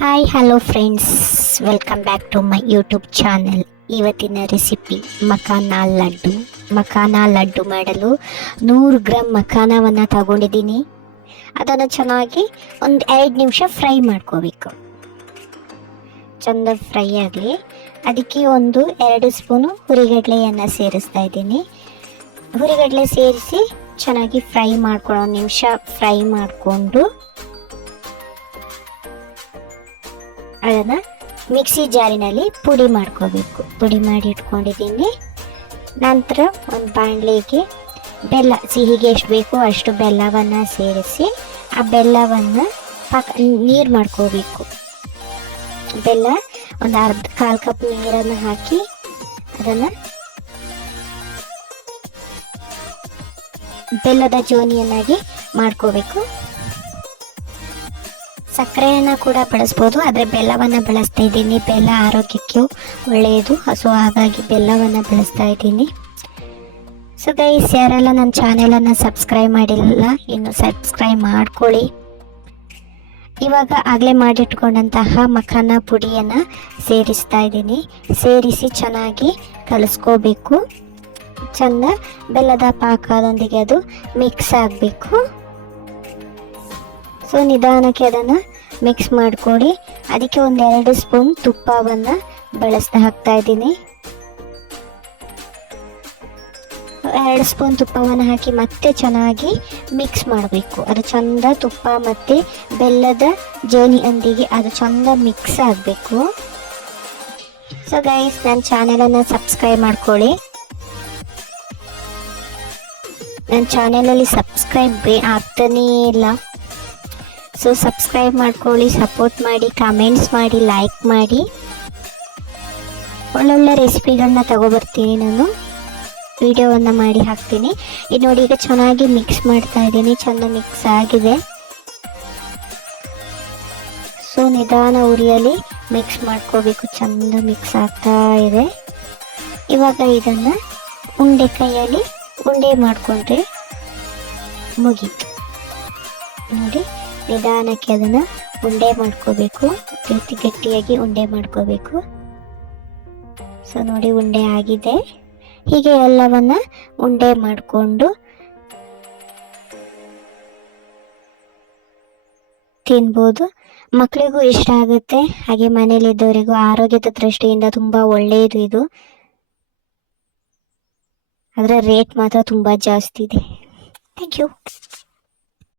Hi hello friends, welcome back to my YouTube channel. ಇವತ್ತಿನ recipe makhana laddu ಮಾಡಲು 100 gram ಮಖಾನವನ್ನು ತಗೊಂಡಿದ್ದೀನಿ. ಅದನ್ನು ಚೆನ್ನಾಗಿ ಒಂದು 2 ನಿಮಿಷ ಫ್ರೈ ಮಾಡ್ಕೋಬೇಕು. ಚೆಂದ ಫ್ರೈ ಆಗಲಿ. ಅದಕ್ಕೆ 2 ಸ್ಪೂನು ಹುರಿಗಡಲೆಯನ್ನು ಸೇರಿಸ್ತಾ ಇದ್ದೀನಿ. ಹುರಿಗಡಲೆ ಸೇರಿಸಿ ಚೆನ್ನಾಗಿ ಫ್ರೈ ಮಾಡ್ಕೊಳ್ಳೋ 1 ನಿಮಿಷ ಫ್ರೈ ಮಾಡಿಕೊಂಡು ಅದನ್ನು ಮಿಕ್ಸಿ ಜಾರಿನಲ್ಲಿ ಪುಡಿ ಮಾಡ್ಕೋಬೇಕು. ಪುಡಿ ಮಾಡಿ ಇಟ್ಕೊಂಡಿದ್ದೀನಿ. ನಂತರ ಒಂದು ಬಾಣಲೆಗೆ ಬೆಲ್ಲ, ಸಿಹಿಗೆ ಎಷ್ಟು ಬೇಕೋ ಅಷ್ಟು ಬೆಲ್ಲವನ್ನು ಸೇರಿಸಿ ಆ ಬೆಲ್ಲವನ್ನು ನೀರು ಮಾಡ್ಕೋಬೇಕು. ಬೆಲ್ಲ ಒಂದು ಕಾಲು ಕಪ್ ನೀರನ್ನು ಹಾಕಿ ಅದನ್ನು ಬೆಲ್ಲದ ಜೋನಿಯನ್ನಾಗಿ ಮಾಡ್ಕೋಬೇಕು. ಸಕ್ಕರೆಯನ್ನು ಕೂಡ ಬಳಸ್ಬೋದು, ಆದರೆ ಬೆಲ್ಲವನ್ನು ಬಳಸ್ತಾ ಇದ್ದೀನಿ. ಬೆಲ್ಲ ಆರೋಗ್ಯಕ್ಕೆ ಒಳ್ಳೆಯದು, ಸೊ ಹಾಗಾಗಿ ಬೆಲ್ಲವನ್ನು ಬಳಸ್ತಾ ಇದ್ದೀನಿ. ಸೊ ಗೈಸ್, ಯಾರೆಲ್ಲ ನನ್ನ ಚಾನೆಲನ್ನು ಸಬ್ಸ್ಕ್ರೈಬ್ ಮಾಡಿಲ್ಲ ಇನ್ನು ಸಬ್ಸ್ಕ್ರೈಬ್ ಮಾಡ್ಕೊಳ್ಳಿ. ಇವಾಗ ಆಗಲೇ ಮಾಡಿಟ್ಕೊಂಡಂತಹ ಮಖಾನ ಪುಡಿಯನ್ನು ಸೇರಿಸ್ತಾ ಇದ್ದೀನಿ. ಸೇರಿಸಿ ಚೆನ್ನಾಗಿ ಕಲಿಸ್ಕೋಬೇಕು. ಚೆಂದ ಬೆಲ್ಲದ ಪಾಕದೊಂದಿಗೆ ಅದು ಮಿಕ್ಸ್ ಆಗಬೇಕು. ಸೊ ನಿಧಾನಕ್ಕೆ ಅದನ್ನು ಮಿಕ್ಸ್ ಮಾಡಿಕೊಡಿ. ಅದಕ್ಕೆ 2 ಸ್ಪೂನ್ ತುಪ್ಪವನ್ನು ಹಾಕ್ತಾ ಇದ್ದೀನಿ. 2 ಸ್ಪೂನ್ ತುಪ್ಪವನ್ನು ಹಾಕಿ ಮತ್ತೆ ಚೆನ್ನಾಗಿ ಮಿಕ್ಸ್ ಮಾಡಬೇಕು. ಅದು ಚೆಂದ ತುಪ್ಪ ಮತ್ತು ಬೆಲ್ಲದ ಜೇನಿಯೊಂದಿಗೆ ಅದು ಚೆಂದ ಮಿಕ್ಸ್ ಆಗಬೇಕು. ಸೊ ಗೈಸ್, ನನ್ನ ಚಾನೆಲನ್ನು ಸಬ್ಸ್ಕ್ರೈಬ್ ಮಾಡ್ಕೊಳ್ಳಿ. ನನ್ನ ಚಾನೆಲಲ್ಲಿ ಸಬ್ಸ್ಕ್ರೈಬ್ ಆಗ್ತಾನೇ ಇಲ್ಲ. ಸೊ ಸಬ್ಸ್ಕ್ರೈಬ್ ಮಾಡ್ಕೊಳ್ಳಿ, ಸಪೋರ್ಟ್ ಮಾಡಿ, ಕಮೆಂಟ್ಸ್ ಮಾಡಿ, ಲೈಕ್ ಮಾಡಿ. ಒಳ್ಳೊಳ್ಳೆ ರೆಸಿಪಿಗಳನ್ನ ತಗೊಬರ್ತೀನಿ, ನಾನು ವಿಡಿಯೋವನ್ನು ಮಾಡಿ ಹಾಕ್ತೀನಿ. ಇದು ನೋಡಿ, ಈಗ ಚೆನ್ನಾಗಿ ಮಿಕ್ಸ್ ಮಾಡ್ತಾ ಇದ್ದೀನಿ. ಚೆಂದ ಮಿಕ್ಸ್ ಆಗಿದೆ. ಸೊ ನಿಧಾನ ಉರಿಯಲ್ಲಿ ಮಿಕ್ಸ್ ಮಾಡ್ಕೋಬೇಕು. ಚೆಂದ ಮಿಕ್ಸ್ ಆಗ್ತಾ ಇದೆ. ಇವಾಗ ಇದನ್ನು ಕೈಯಲ್ಲಿ ಉಂಡೆ ಮಾಡಿಕೊಂಡ್ರೆ ಮುಗೀತು. ನೋಡಿ, ನಿಧಾನಕ್ಕೆ ಅದನ್ನು ಉಂಡೆ ಮಾಡ್ಕೋಬೇಕು. ಗಟ್ಟಿಯಾಗಿ ಉಂಡೆ ಮಾಡ್ಕೋಬೇಕು. ಸೊ ನೋಡಿ, ಉಂಡೆ ಆಗಿದೆ. ಹೀಗೆ ಎಲ್ಲವನ್ನ ಉಂಡೆ ಮಾಡಿಕೊಂಡು ತಿನ್ಬೋದು. ಮಕ್ಕಳಿಗೂ ಇಷ್ಟ ಆಗುತ್ತೆ, ಹಾಗೆ ಮನೇಲಿದ್ದವರಿಗೂ ಆರೋಗ್ಯದ ದೃಷ್ಟಿಯಿಂದ ತುಂಬ ಒಳ್ಳೆಯದು ಇದು. ಅದರ ರೇಟ್ ಮಾತ್ರ ತುಂಬ ಜಾಸ್ತಿ ಇದೆ. Thank you.